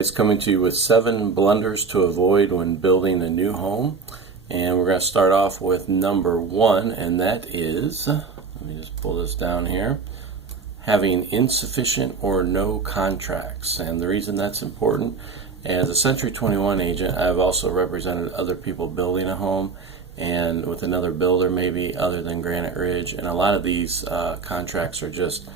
It's coming to you with 7 blunders to avoid when building a new home. And we're going to start off with number 1, and that is, let me just pull this down here, having insufficient or no contracts. And the reason that's important, as a Century 21 agent, I've also represented other people building a home and with another builder maybe other than Granite Ridge, and a lot of these contracts are just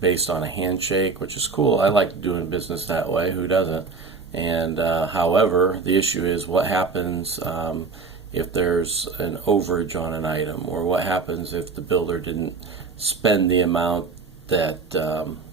based on a handshake, which is cool. I like doing business that way. Who doesn't? And however, the issue is what happens if there's an overage on an item, or what happens if the builder didn't spend the amount that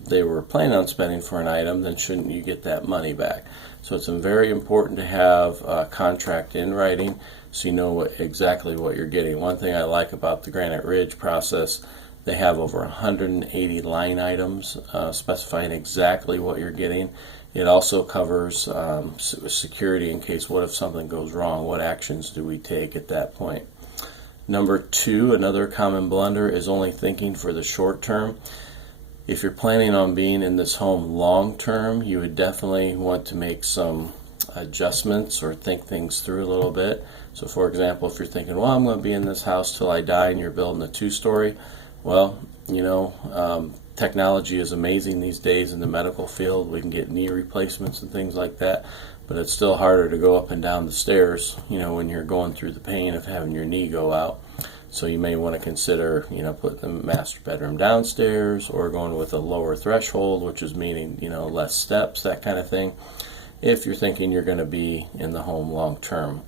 they were planning on spending for an item. Then shouldn't you get that money back? So it's very important to have a contract in writing so you know exactly what you're getting. One thing I like about the Granite Ridge process, they have over 180 line items specifying exactly what you're getting. It also covers security in case what if something goes wrong, what actions do we take at that point. Number 2, another common blunder is only thinking for the short term. If you're planning on being in this home long term, you would definitely want to make some adjustments or think things through a little bit. So for example, if you're thinking, well, I'm going to be in this house till I die, and you're building a 2-story, well, you know, technology is amazing these days in the medical field. We can get knee replacements and things like that, but it's still harder to go up and down the stairs, you know, when you're going through the pain of having your knee go out. So you may want to consider, you know, putting the master bedroom downstairs, or going with a lower threshold, which is meaning, you know, less steps, that kind of thing, if you're thinking you're going to be in the home long term.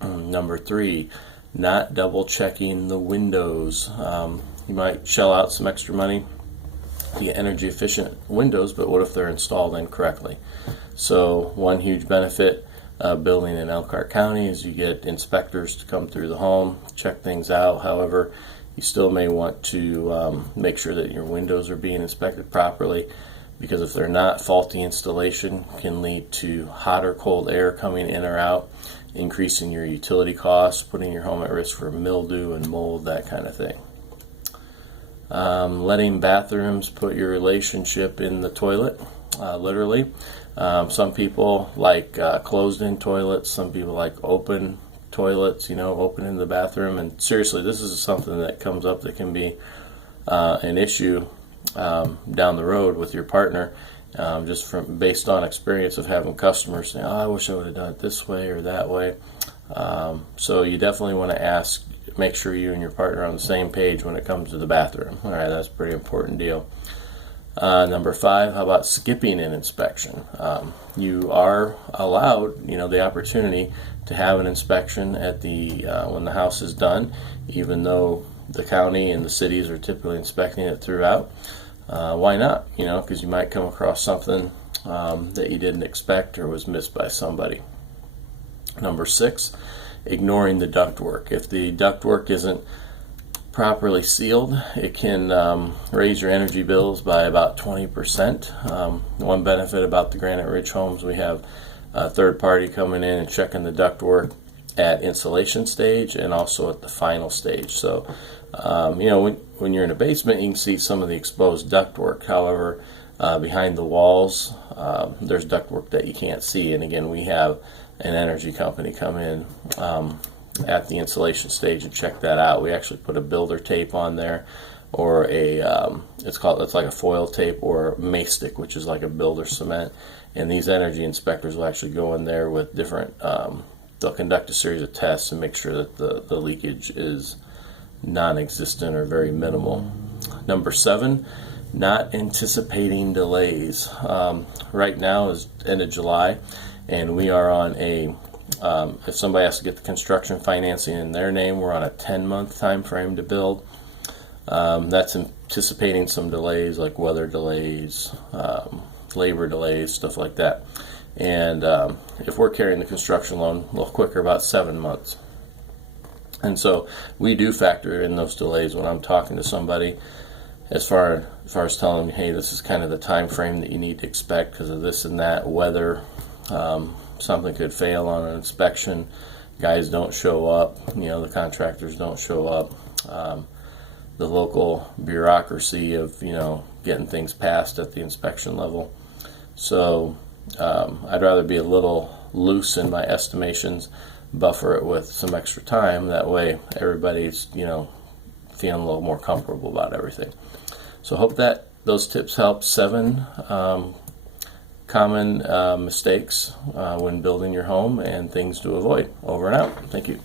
Number 3, not double checking the windows. You might shell out some extra money to get energy efficient windows, but what if they're installed incorrectly? So one huge benefit building in Elkhart County is you get inspectors to come through the home, check things out. However, you still may want to make sure that your windows are being inspected properly, because if they're not, faulty installation can lead to hot or cold air coming in or out, increasing your utility costs, putting your home at risk for mildew and mold, that kind of thing. Letting bathrooms put your relationship in the toilet, literally. Some people like closed-in toilets. Some people like open toilets, you know, open in the bathroom. And seriously, this is something that comes up that can be an issue down the road with your partner, just based on experience of having customers say, oh, I wish I would have done it this way or that way. So you definitely want to make sure you and your partner are on the same page when it comes to the bathroom. All right, that's a pretty important deal. Number 5, how about skipping an inspection? You are allowed, you know, the opportunity to have an inspection at the when the house is done, even though the county and the cities are typically inspecting it throughout. Why not? You know, because you might come across something that you didn't expect or was missed by somebody. Number 6, ignoring the ductwork. If the ductwork isn't properly sealed, it can raise your energy bills by about 20%. One benefit about the Granite Ridge homes, we have a third party coming in and checking the ductwork at installation stage and also at the final stage. So you know, when you're in a basement, you can see some of the exposed ductwork. However, behind the walls, there's ductwork that you can't see. And again, we have an energy company come in at the installation stage and check that out. We actually put a builder tape on there, or it's like a foil tape, or mastic, which is like a builder cement. And these energy inspectors will actually go in there with different, they'll conduct a series of tests and make sure that the leakage is non-existent or very minimal. Number 7, not anticipating delays. Right now is end of July, and we are on if somebody has to get the construction financing in their name, we're on a 10-month time frame to build. That's anticipating some delays like weather delays, labor delays, stuff like that. And if we're carrying the construction loan a little quicker, about 7 months. And so we do factor in those delays when I'm talking to somebody, as far as telling them, hey, this is kind of the time frame that you need to expect because of this and that, weather, something could fail on an inspection, guys don't show up, you know, the contractors don't show up, the local bureaucracy of, you know, getting things passed at the inspection level. So I'd rather be a little loose in my estimations, buffer it with some extra time. That way everybody's, feeling a little more comfortable about everything. So hope that those tips help. 7 common mistakes when building your home and things to avoid. Over and out. Thank you.